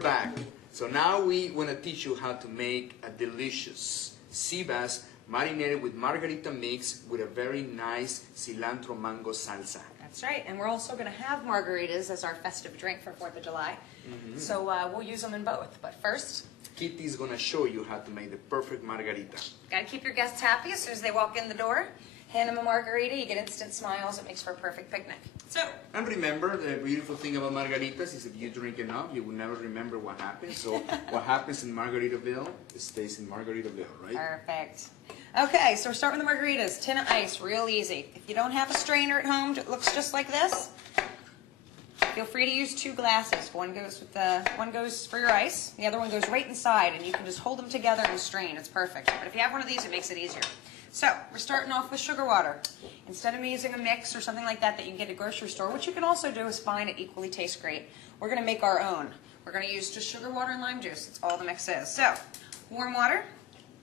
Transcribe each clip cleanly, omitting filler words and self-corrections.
back. So now we want to teach you how to make a delicious sea bass marinated with margarita mix with a very nice cilantro mango salsa. That's right, and we're also going to have margaritas as our festive drink for 4th of July. So we'll use them in both. But first, Kitty's going to show you how to make the perfect margarita. got to keep your guests happy as soon as they walk in the door. Hand them a margarita, you get instant smiles. It makes for a perfect picnic. So, And remember, the beautiful thing about margaritas is if you drink enough, you will never remember what happened. So what happens in Margaritaville, it stays in Margaritaville, right? perfect. Okay, so we're starting with the margaritas. Tin of ice, real easy. If you don't have a strainer at home that looks just like this, feel free to use 2 glasses. One goes for your ice, the other one goes right inside, and you can just hold them together and strain. It's perfect. But if you have one of these, it makes it easier. So, we're starting off with sugar water. Instead of me using a mix or something like that you can get at a grocery store, which you can also do is fine, it equally tastes great, we're going to make our own. We're going to use just sugar water and lime juice. That's all the mix is. So, warm water,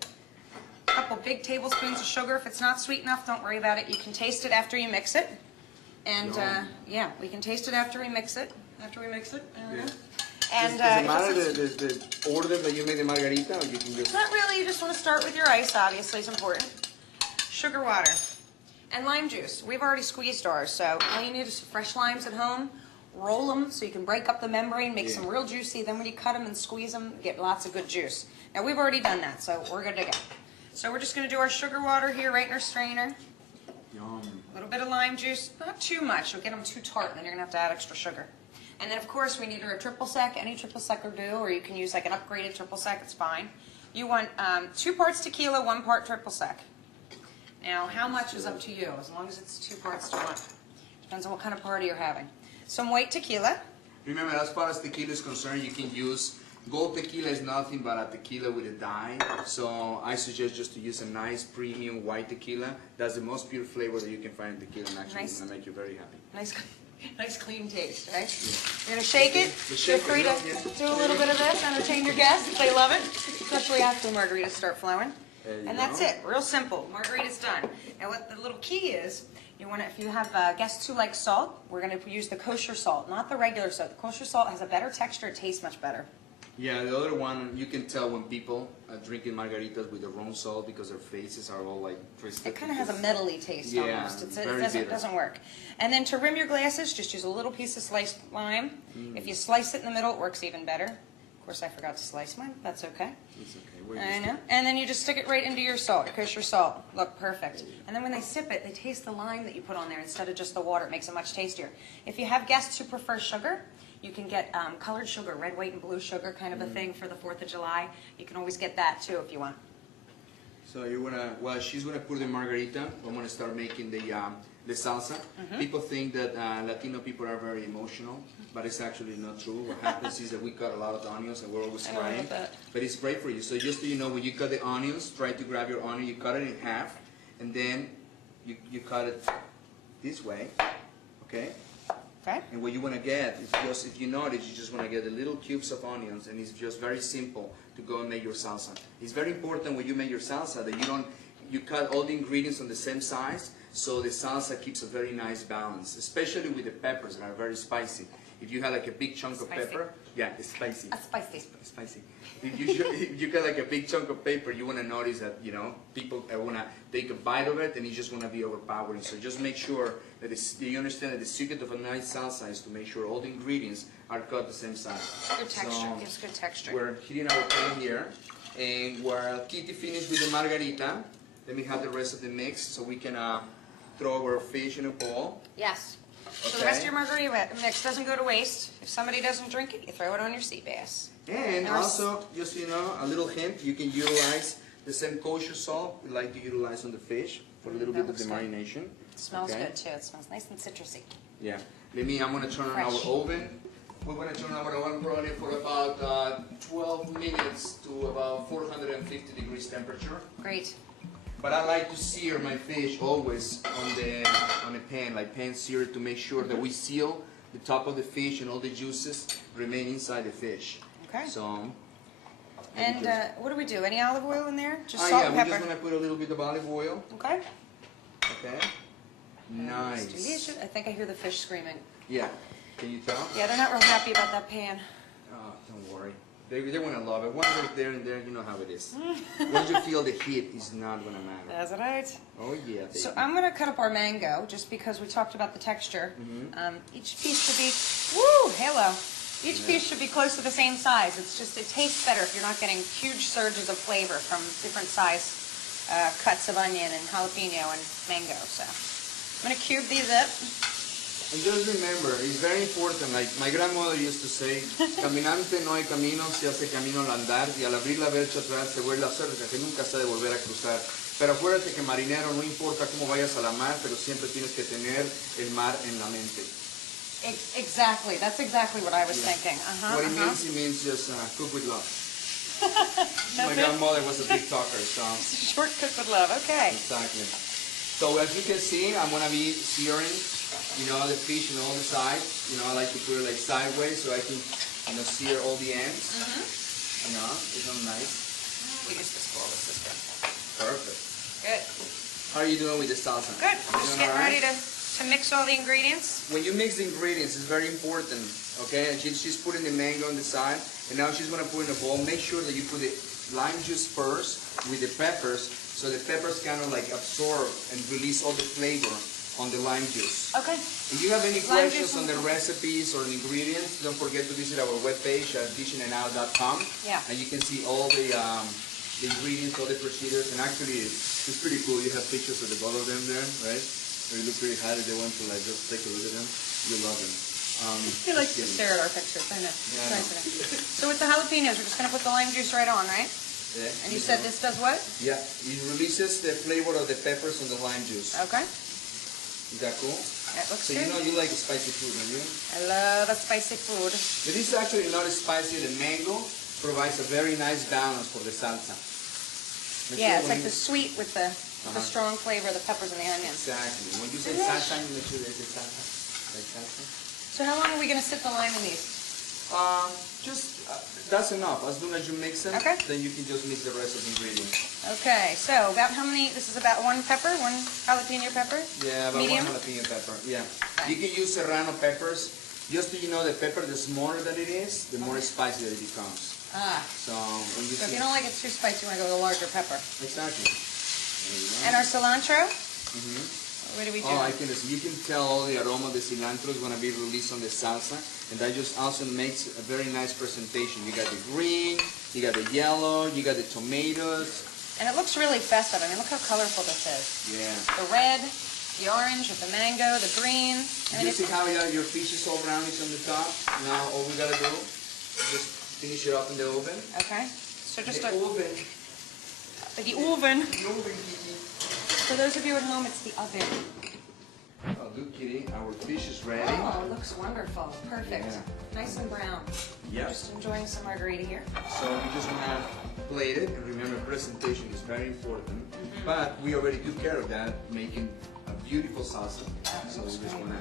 a couple big tablespoons of sugar. If it's not sweet enough, don't worry about it. You can taste it after you mix it. And, yeah, we can taste it after we mix it. After we mix it. Yeah. And, does it matter the order that you make the margarita, or you can just... Not really. You just want to start with your ice, obviously. It's important. Sugar water and lime juice. We've already squeezed ours, so all you need is fresh limes at home. Roll them so you can break up the membrane, make some real juicy. Then when you cut them and squeeze them, you get lots of good juice. Now, we've already done that, so we're good to go. So we're just going to do our sugar water here right in our strainer. Yum. A little bit of lime juice, not too much. You'll get them too tart, and then you're going to have to add extra sugar. And then, of course, we need a triple sec. Any triple sec will do, or you can use like an upgraded triple sec. It's fine. You want 2 parts tequila, 1 part triple sec. Now, how much is up to you, as long as it's 2 parts to 1. Depends on what kind of party you're having. Some white tequila. Remember, as far as tequila is concerned, you can use... Gold tequila is nothing but a tequila with a dye. So I suggest just to use a nice premium white tequila. That's the most pure flavor that you can find in tequila, and actually it's going to make you very happy. Nice clean taste, right? You're going to shake it. Feel free to do a little bit of this, entertain your guests if they love it, especially after the margaritas start flowing. And that's it. Real simple. Margarita's done. Now what the little key is, you want to, if you have guests who like salt, we're going to use the kosher salt, not the regular salt. The kosher salt has a better texture. It tastes much better. Yeah, the other one, you can tell when people are drinking margaritas with the wrong salt because their faces are all like twisted. It kind of has a metally taste almost. It doesn't work. And then to rim your glasses, just use a little piece of sliced lime. If you slice it in the middle, it works even better. Of course, I forgot to slice mine. That's okay. It's okay. I know. And then you just stick it right into your salt, your kosher salt. Look, perfect. And then when they sip it, they taste the lime that you put on there instead of just the water. It makes it much tastier. If you have guests who prefer sugar, you can get colored sugar, red, white, and blue sugar kind of a thing for the 4th of July. You can always get that too if you want. So you wanna, well, she's gonna put the margarita. I'm gonna start making the salsa. People think that Latino people are very emotional, but it's actually not true. What happens is that we cut a lot of the onions and we're always crying. But it's great for you. So just so you know, when you cut the onions, try to grab your onion, you cut it in half, and then you cut it this way, okay? Okay. And what you want to get is just, if you notice, you just want to get the little cubes of onions, and it's just very simple to go and make your salsa. It's very important when you make your salsa that you cut all the ingredients on the same size, so the salsa keeps a very nice balance, especially with the peppers that are very spicy. If you have like a big chunk of pepper, yeah, it's spicy. Spicy. If you got like a big chunk of pepper, you want to notice that, you know, people want to take a bite of it and it's just going to be overpowering. So just make sure that you understand that the secret of a nice salsa is to make sure all the ingredients are cut the same size. Good texture. Gives good texture. We're heating our pan here, and while Kitty finished with the margarita, let me have the rest of the mix so we can throw our fish in a bowl. Yes. Okay. So the rest of your margarita mix doesn't go to waste. If somebody doesn't drink it, you throw it on your sea bass. And also, just so you know, a little hint, you can utilize the same kosher salt we like to utilize on the fish for a little bit of the marination. It smells good too. It smells nice and citrusy. Yeah. I'm going to turn on our oven. We're going to turn on our oven probably for about 12 minutes to about 450 degrees temperature. Great. But I like to sear my fish always on a pan, like pan sear, to make sure that we seal the top of the fish and all the juices remain inside the fish. Okay. So. And what do we do? Any olive oil in there? Just salt and pepper? We're just going to put a little bit of olive oil. Okay. Okay. Nice. Delicious. I think I hear the fish screaming. Yeah. Can you tell? Yeah, they're not real happy about that pan. Oh, don't worry. They're going to love it. Once they're there, you know how it is. Once you feel the heat, it's not going to matter. That's right. Oh, yeah, baby. So I'm going to cut up our mango, just because we talked about the texture. Each piece should be, woo, hello. Each piece should be close to the same size. It's just, it tastes better if you're not getting huge surges of flavor from different size cuts of onion and jalapeno and mango. So I'm going to cube these up. And just remember, it's very important, like my grandmother used to say, caminante no hay camino, se hace camino al andar, y al abrir la brecha atrás se vuelve a hacer, que nunca se ha de volver a cruzar. Pero acuérdate que marinero, no importa cómo vayas a la mar, pero siempre tienes que tener el mar en la mente. Exactly, that's exactly what I was thinking. What it means just cook with love. My it? grandmother was a big talker, so. Short cook with love, okay. Exactly. So as you can see, I'm going to be searing, you know, the fish on all the sides. You know, I like to put it like sideways so I can, you know, sear all the ends. You know, isn't nice? We use this bowl, this is good. Perfect. Good. How are you doing with the salsa? Good. You Just doing getting all right? ready to mix all the ingredients. When you mix the ingredients, it's very important, okay? And she's putting the mango on the side, and now she's going to put in a bowl. Make sure that you put the lime juice first with the peppers, so the peppers kind of like absorb and release all the flavor on the lime juice. Okay. If you have any questions on the recipes or the ingredients, don't forget to visit our webpage at dishingandout.com. Yeah. And you can see all the ingredients, all the procedures, and actually it's pretty cool. You have pictures of the both of them there, right? They look pretty high. They want to like just take a look at them. You love them. He likes to stare at our pictures, I know. Yeah, I know. So with the jalapenos, we're just going to put the lime juice right on, right? Yeah. And you said this does what? Yeah, it releases the flavor of the peppers and the lime juice. Okay. Is that cool? That looks So good. you know you like spicy food, don't you? I love a spicy food. But this is actually not spicy. The mango provides a very nice balance for the salsa. Yeah, it's like the sweet with the strong flavor of the peppers and the onions. Exactly. When you say salsa, you make sure there's a salsa. Like salsa. So how long are we going to sit the lime in these? That's enough. As long as you mix them, Okay. then you can just mix the rest of the ingredients. Okay, so about how many, this is about one pepper, one jalapeno pepper? Yeah, about Medium? 1 jalapeno pepper. Yeah. Okay. You can use serrano peppers. Just so you know, the pepper, the smaller that it is, the more spicy that it becomes. Ah, So when you so if see, you don't like it too spicy, you want to go with a larger pepper. exactly. There you go. And our cilantro? What do we do? Oh, I can see. You can tell all the aroma of the cilantro is going to be released on the salsa, and that just also makes a very nice presentation. You got the green, you got the yellow, you got the tomatoes. And it looks really festive. I mean, look how colorful this is. Yeah. The red, the orange with the mango, the green. I mean, You see how your fish is all brownish on the top? Now all we got to do is just finish it up in the oven. okay. So just The a, oven. the oven. The oven, Kiki. For those of you at home, it's the oven. Oh, look, Kitty, our fish is ready. Oh, it looks wonderful. Perfect. Yeah. Nice and brown. Yep. Just enjoying some margarita here. So we just want to plate it, and remember, presentation is very important. But we already took care of that, making a beautiful salsa. So we just want to.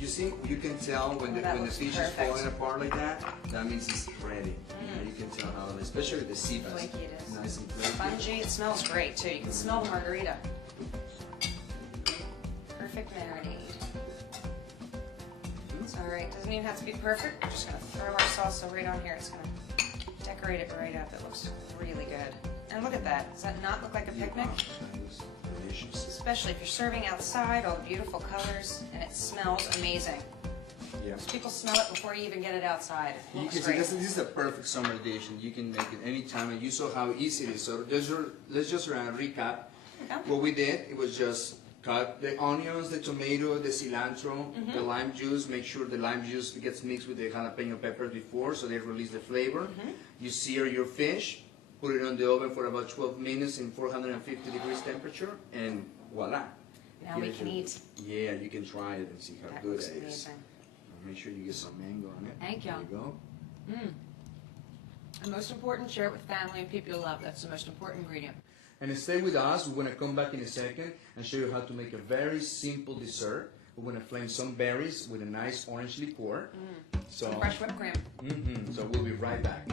You see, you can tell when that the looks fish perfect. is falling apart like that. That means it's ready. You can tell how, especially the sea bass. Flaky it is. Nice and flaky. Spongy. It smells great too. You can smell the margarita. Perfect marinade. All right. Doesn't even have to be perfect. We're just gonna throw our salsa right on here. It's gonna decorate it right up. It looks really good. And look at that. Does that not look like a picnic? That was delicious. Especially if you're serving outside, all the beautiful colors, and it smells amazing. Yeah. People smell it before you even get it outside. It You looks can see great. this is a perfect summer dish, and you can make it anytime. And you saw how easy it is. So let's just recap. Yeah. What we did, it was just cut the onions, the tomato, the cilantro, the lime juice. Make sure the lime juice gets mixed with the jalapeno peppers before, so they release the flavor. You sear your fish, put it on the oven for about 12 minutes in 450 degrees temperature, and voila. Now we can eat. Yeah, you can try it and see how That good looks it is. amazing. Make sure you get some mango on it. Thank you. There you go. And most important, share it with family and people you love. That's the most important ingredient. And stay with us. We're going to come back in a second and show you how to make a very simple dessert. We're going to flame some berries with a nice orange liqueur. So, Fresh whipped cream. so we'll be right back.